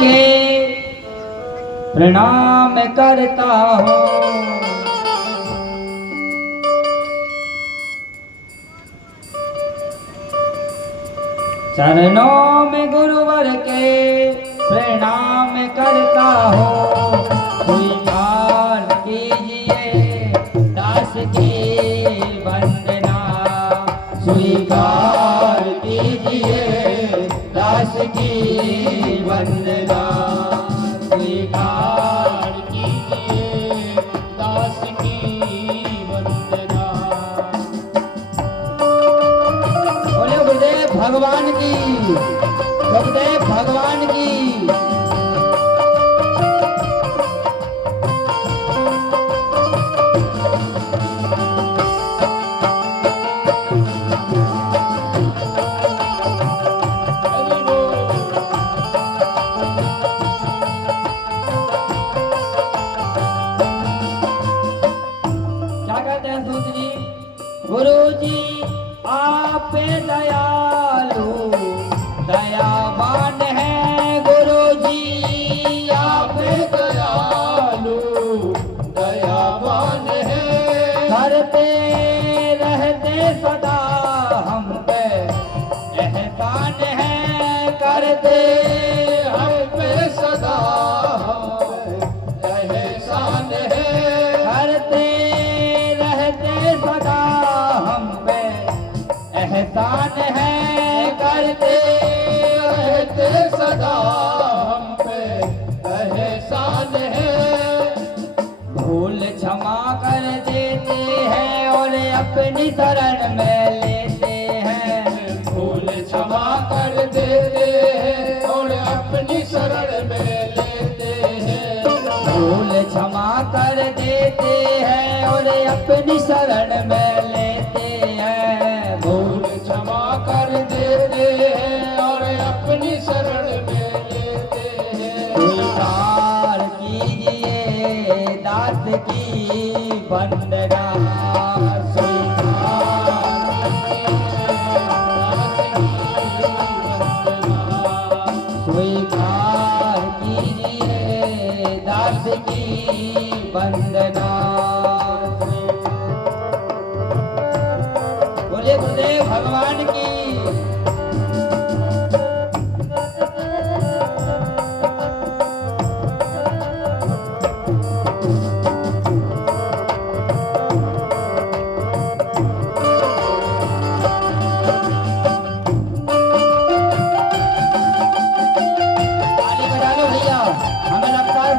के प्रणाम करता हूँ। चरणों में गुरुवर के प्रणाम करता हूँ। स्वीकार कीजिए दास की वंदना, स्वीकार कीजिए दास की वंदना, स्वीकार कीजिए दास की वंदना। बोले गुरुदेव भगवान की, गुरुदेव भगवान की। गुरु जी आप दयालु दयावान है, गुरु जी आप दयालु दयावान है। करते रहते सदा हम पे एहसान है, करते हम पे सदा एहसान है। करते रहते सदा एहसान है, करते रहते सदा हम पे एहसान है। भूल क्षमा कर देते हैं और अपनी शरण में लेते हैं, भूल क्षमा कर देते हैं और अपनी शरण में लेते हैं। भूल क्षमा कर देते हैं और अपनी शरण में लेते हैं, भूल क्षमा कर देते हैं और अपनी शरण में लेते हैं। स्वीकार कीजिए दास की वंदना, स्वीकार कीजिए दास की वंदना। बोले गुरुदेव भगवान की। ताली बजा लो भैया, हमें लगता है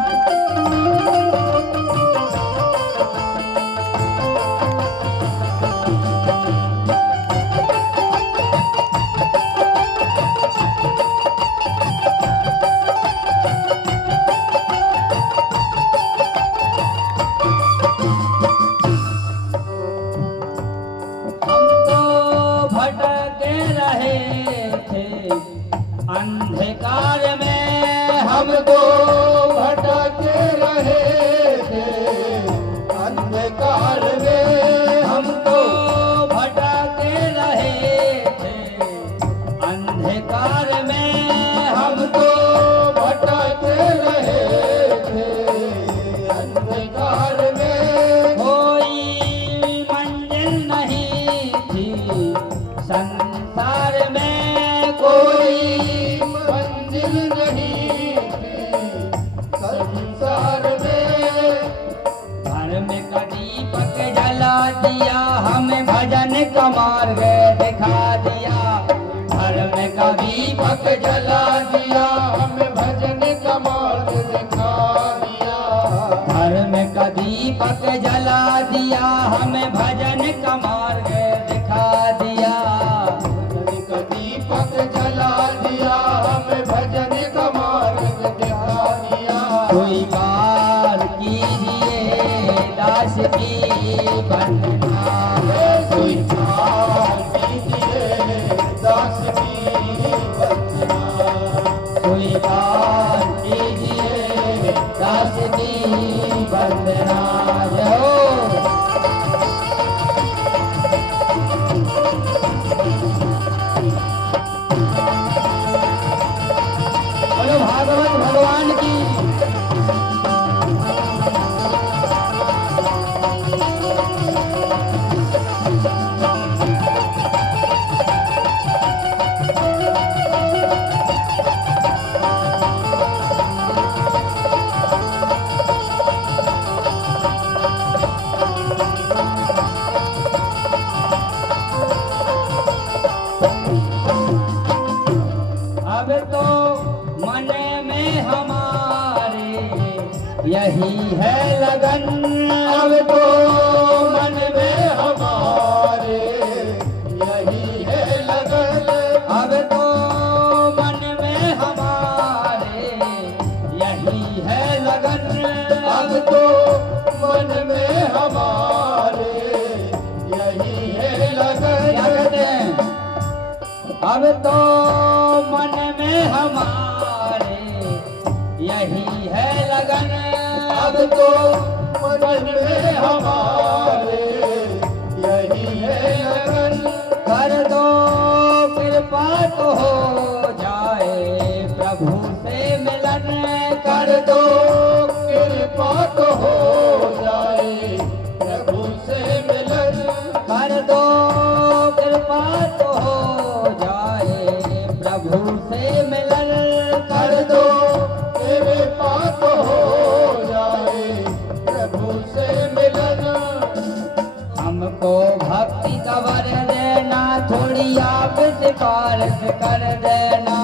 अंधकार में, हम तो भटके रहे थे अंधकार में, हम तो भटके रहे थे अंधकार में, हम तो भटके रहे थे अंधकार में। कोई मंजिल नहीं थी संसार में, कोई मंजिल नहीं थी संसार में। धर्म का दीपक जला दिया, हमें भजन का मार्ग दिखा दिया। धर्म का दीपक जला दिया, हमें भजन का मार्ग दिखा दिया। धर्म का दीपक जला दिया, हमें भजन का मार्ग दिखा दिया। भजन का दीपक जला दिया, हमें भजन का मार्ग दिखा दिया। स्वीकार कीजिए दास की वंदना, स्वीकार कीजिए दास की वंदना, स्वीकार कीजिए दास की वंदना। जय हो। भागवत भगवान यही है लगन अब तो मन में हमारे यही है लगन। अब तो मन में हमारे यही है लगन अब तो मन में हमारे यही है लगन। क्या कहते हैं? अब तो मन में हमारे यही है लगन अब तो मन में हमारे यही है लगन। कर दो कृपा तो हो जाए प्रभु से मिलन कर दो कृपा तो हो जाए प्रभु से मिलन। कर दो कृपा तो हो जाए प्रभु से मिलन कर दो कृपा तो हो जाए प्रभु से मिलन। हमको भक्ति का वर देना थोड़ी आप सिफारिश कर देना।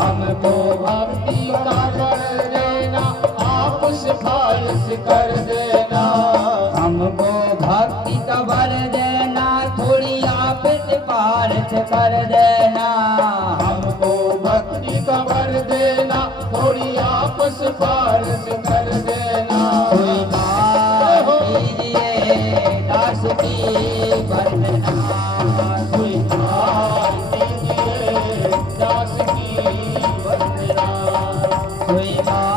हमको भक्ति का वर देना आप सिफारिश कर देना। हमको भक्ति का वर देना थोड़ी आप सिफारिश कर देना। हमको भक्ति का वर देना थोड़ी आप सिफारिश कर देना। स्वीकार कीजिए दास की वंदना। स्वीकार कीजिए दास की वंदना। स्वीकार